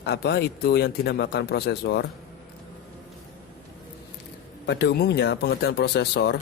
Apa itu yang dinamakan prosesor? Pada umumnya, pengertian prosesor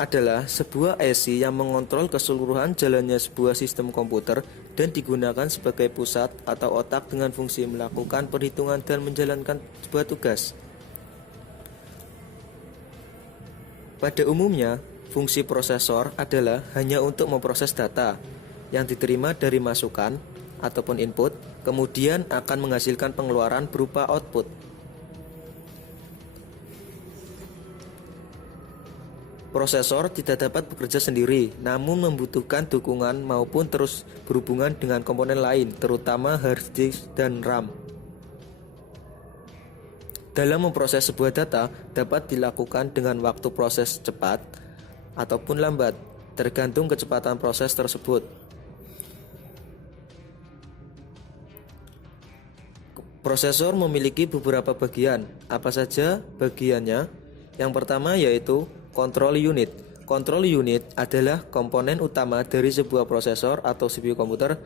adalah sebuah IC yang mengontrol keseluruhan jalannya sebuah sistem komputer dan digunakan sebagai pusat atau otak dengan fungsi melakukan perhitungan dan menjalankan sebuah tugas. Pada umumnya, fungsi prosesor adalah hanya untuk memproses data yang diterima dari masukan ataupun input, kemudian akan menghasilkan pengeluaran berupa output. Prosesor tidak dapat bekerja sendiri, namun membutuhkan dukungan maupun terus berhubungan dengan komponen lain, terutama hard disk dan RAM. Dalam memproses sebuah data dapat dilakukan dengan waktu proses cepat ataupun lambat, tergantung kecepatan proses tersebut. Prosesor memiliki beberapa bagian. Apa saja bagiannya? Yang pertama yaitu control unit. Control unit adalah komponen utama dari sebuah prosesor atau CPU komputer.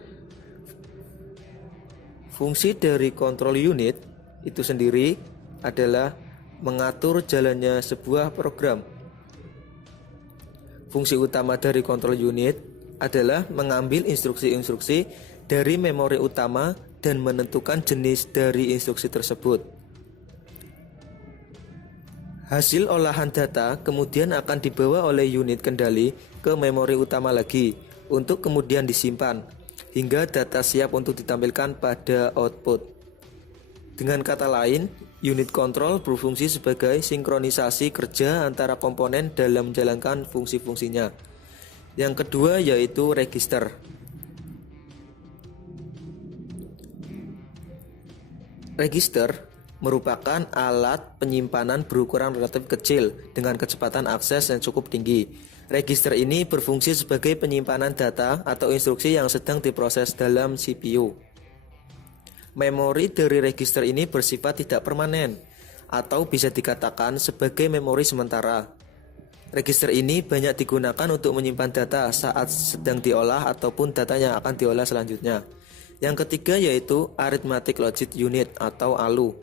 Fungsi dari control unit itu sendiri adalah mengatur jalannya sebuah program. Fungsi utama dari control unit adalah mengambil instruksi-instruksi dari memori utama dan menentukan jenis dari instruksi tersebut. Hasil olahan data kemudian akan dibawa oleh unit kendali ke memori utama lagi untuk kemudian disimpan hingga data siap untuk ditampilkan pada output. Dengan kata lain, unit kontrol berfungsi sebagai sinkronisasi kerja antara komponen dalam menjalankan fungsi-fungsinya. Yang kedua yaitu register. Register merupakan alat penyimpanan berukuran relatif kecil dengan kecepatan akses yang cukup tinggi. Register ini berfungsi sebagai penyimpanan data atau instruksi yang sedang diproses dalam CPU. Memori dari register ini bersifat tidak permanen atau bisa dikatakan sebagai memori sementara. Register ini banyak digunakan untuk menyimpan data saat sedang diolah ataupun data yang akan diolah selanjutnya. Yang ketiga yaitu Arithmetic Logic Unit atau ALU.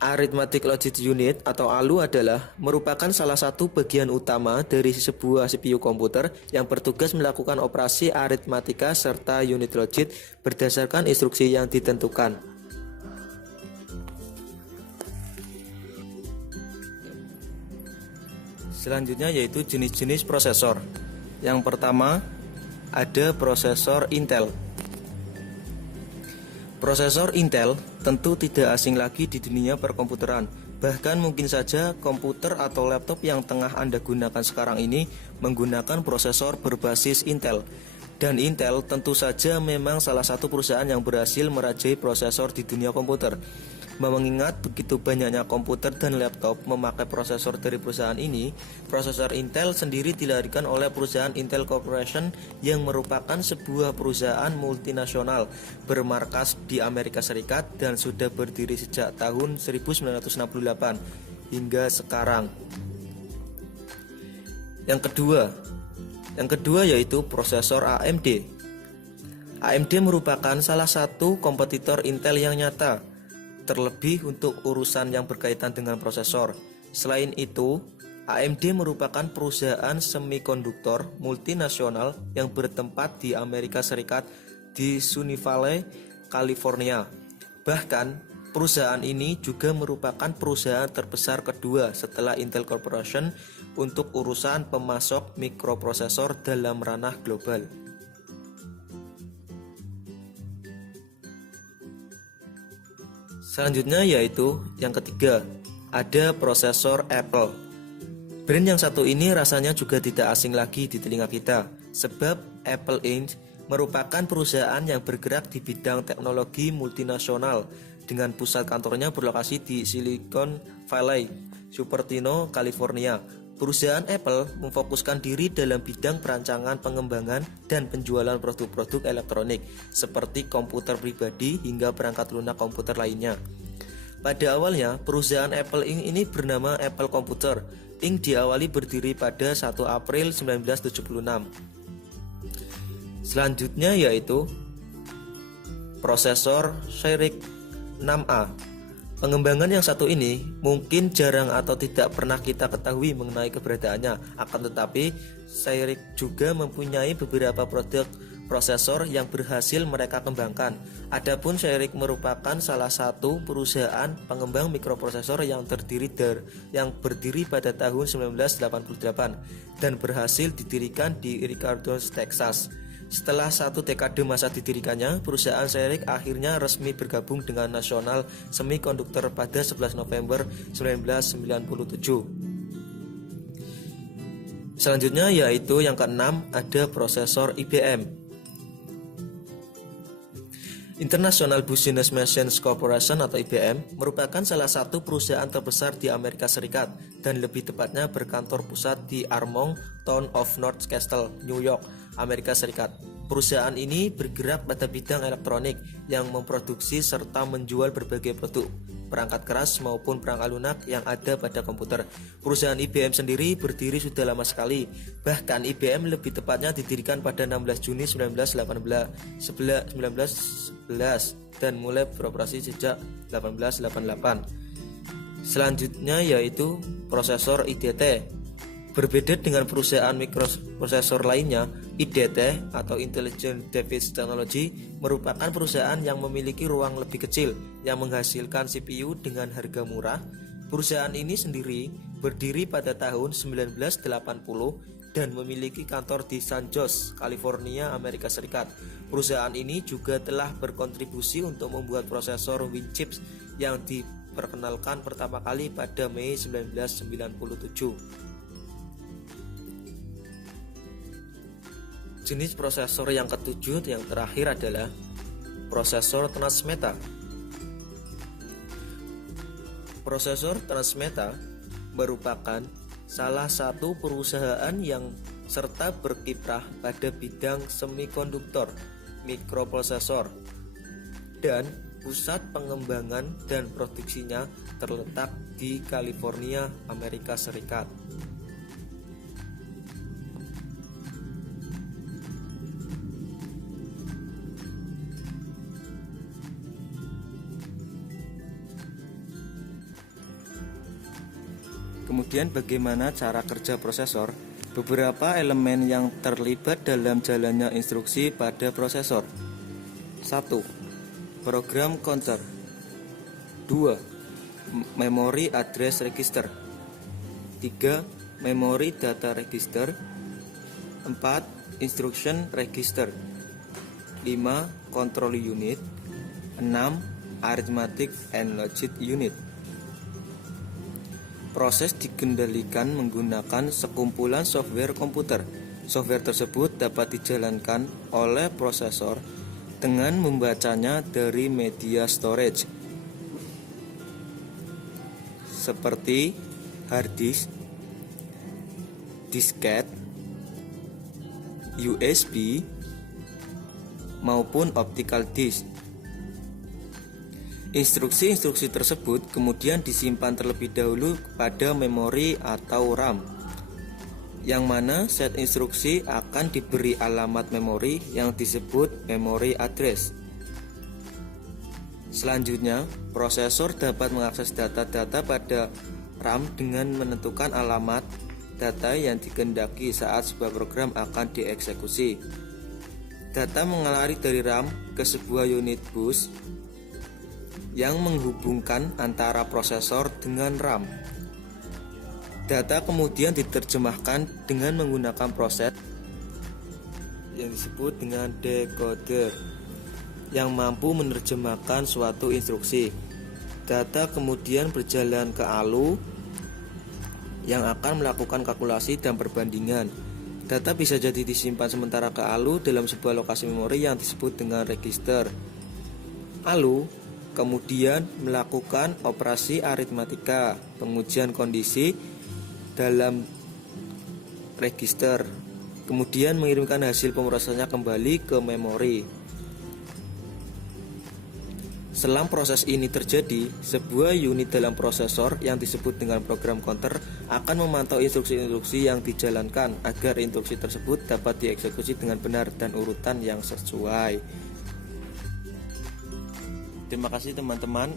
Arithmetic Logic Unit atau ALU adalah merupakan salah satu bagian utama dari sebuah CPU komputer yang bertugas melakukan operasi aritmatika serta unit logik berdasarkan instruksi yang ditentukan. Selanjutnya yaitu jenis-jenis prosesor. Yang pertama ada prosesor Intel. Prosesor Intel tentu tidak asing lagi di dunia perkomputeran. Bahkan mungkin saja komputer atau laptop yang tengah Anda gunakan sekarang ini menggunakan prosesor berbasis Intel. Dan Intel tentu saja memang salah satu perusahaan yang berhasil merajai prosesor di dunia komputer. Mengingat begitu banyaknya komputer dan laptop memakai prosesor dari perusahaan ini, prosesor Intel sendiri dilahirkan oleh perusahaan Intel Corporation yang merupakan sebuah perusahaan multinasional bermarkas di Amerika Serikat dan sudah berdiri sejak tahun 1968 hingga sekarang. Yang kedua yaitu prosesor AMD. AMD merupakan salah satu kompetitor Intel yang nyata, terlebih untuk urusan yang berkaitan dengan prosesor. Selain itu, AMD merupakan perusahaan semikonduktor multinasional yang bertempat di Amerika Serikat di Sunny Valley, California. Bahkan, perusahaan ini juga merupakan perusahaan terbesar kedua setelah Intel Corporation untuk urusan pemasok mikroprosesor dalam ranah global. Selanjutnya yaitu yang ketiga, ada prosesor Apple. Brand yang satu ini rasanya juga tidak asing lagi di telinga kita, sebab Apple Inc. merupakan perusahaan yang bergerak di bidang teknologi multinasional dengan pusat kantornya berlokasi di Silicon Valley, Cupertino, California. Perusahaan Apple memfokuskan diri dalam bidang perancangan, pengembangan, dan penjualan produk-produk elektronik seperti komputer pribadi hingga perangkat lunak komputer lainnya. Pada awalnya, perusahaan Apple Inc. ini bernama Apple Computer Inc. diawali berdiri pada 1 April 1976. Selanjutnya yaitu prosesor Syrix 6A. Pengembangan yang satu ini mungkin jarang atau tidak pernah kita ketahui mengenai keberadaannya, akan tetapi Syrix juga mempunyai beberapa produk prosesor yang berhasil mereka kembangkan. Adapun Syrix merupakan salah satu perusahaan pengembang mikroprosesor yang berdiri pada tahun 1988 dan berhasil didirikan di Ricardo, Texas. Setelah satu dekade masa didirikannya, perusahaan Syrix akhirnya resmi bergabung dengan National Semiconductor pada 11 November 1997. Selanjutnya yaitu yang keenam, ada prosesor IBM. International Business Machines Corporation atau IBM merupakan salah satu perusahaan terbesar di Amerika Serikat dan lebih tepatnya berkantor pusat di Armonk Town of North Castle, New York, Amerika Serikat. Perusahaan ini bergerak pada bidang elektronik yang memproduksi serta menjual berbagai produk perangkat keras maupun perangkat lunak yang ada pada komputer. Perusahaan IBM sendiri berdiri sudah lama sekali. Bahkan IBM lebih tepatnya didirikan pada 16 Juni 1911 dan mulai beroperasi sejak 1888. Selanjutnya yaitu prosesor IDT. Berbeda dengan perusahaan mikroprosesor lainnya, IDT atau Intelligent Device Technology merupakan perusahaan yang memiliki ruang lebih kecil yang menghasilkan CPU dengan harga murah. Perusahaan ini sendiri berdiri pada tahun 1980 dan memiliki kantor di San Jose, California, Amerika Serikat. Perusahaan ini juga telah berkontribusi untuk membuat prosesor Winchips yang diperkenalkan pertama kali pada Mei 1997. Jenis prosesor yang ketujuh yang terakhir adalah prosesor Transmeta. Prosesor Transmeta merupakan salah satu perusahaan yang serta berkiprah pada bidang semikonduktor, mikroprosesor, dan pusat pengembangan dan produksinya terletak di California, Amerika Serikat. Kemudian bagaimana cara kerja prosesor? Beberapa elemen yang terlibat dalam jalannya instruksi pada prosesor. 1. Program counter. 2. Memory address register. 3. Memory data register. 4. Instruction register. 5. Control unit. 6. Arithmetic and logic unit. Proses dikendalikan menggunakan sekumpulan software komputer. Software tersebut dapat dijalankan oleh prosesor dengan membacanya dari media storage seperti hard disk, disket, USB, maupun optical disk. Instruksi-instruksi tersebut kemudian disimpan terlebih dahulu pada memori atau RAM, yang mana set instruksi akan diberi alamat memori yang disebut memory address. Selanjutnya, prosesor dapat mengakses data-data pada RAM dengan menentukan alamat data yang dikehendaki saat sebuah program akan dieksekusi. Data mengalir dari RAM ke sebuah unit bus yang menghubungkan antara prosesor dengan RAM. Data kemudian diterjemahkan dengan menggunakan proses yang disebut dengan decoder yang mampu menerjemahkan suatu instruksi. Data kemudian berjalan ke ALU yang akan melakukan kalkulasi dan perbandingan. Data bisa jadi disimpan sementara ke ALU dalam sebuah lokasi memori yang disebut dengan register. ALU kemudian melakukan operasi aritmatika, pengujian kondisi dalam register, kemudian mengirimkan hasil pemrosesannya kembali ke memori. Selang proses ini terjadi, sebuah unit dalam prosesor yang disebut dengan program counter akan memantau instruksi-instruksi yang dijalankan agar instruksi tersebut dapat dieksekusi dengan benar dan urutan yang sesuai. Terima kasih teman-teman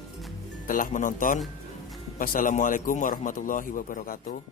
telah menonton. Wassalamualaikum warahmatullahi wabarakatuh.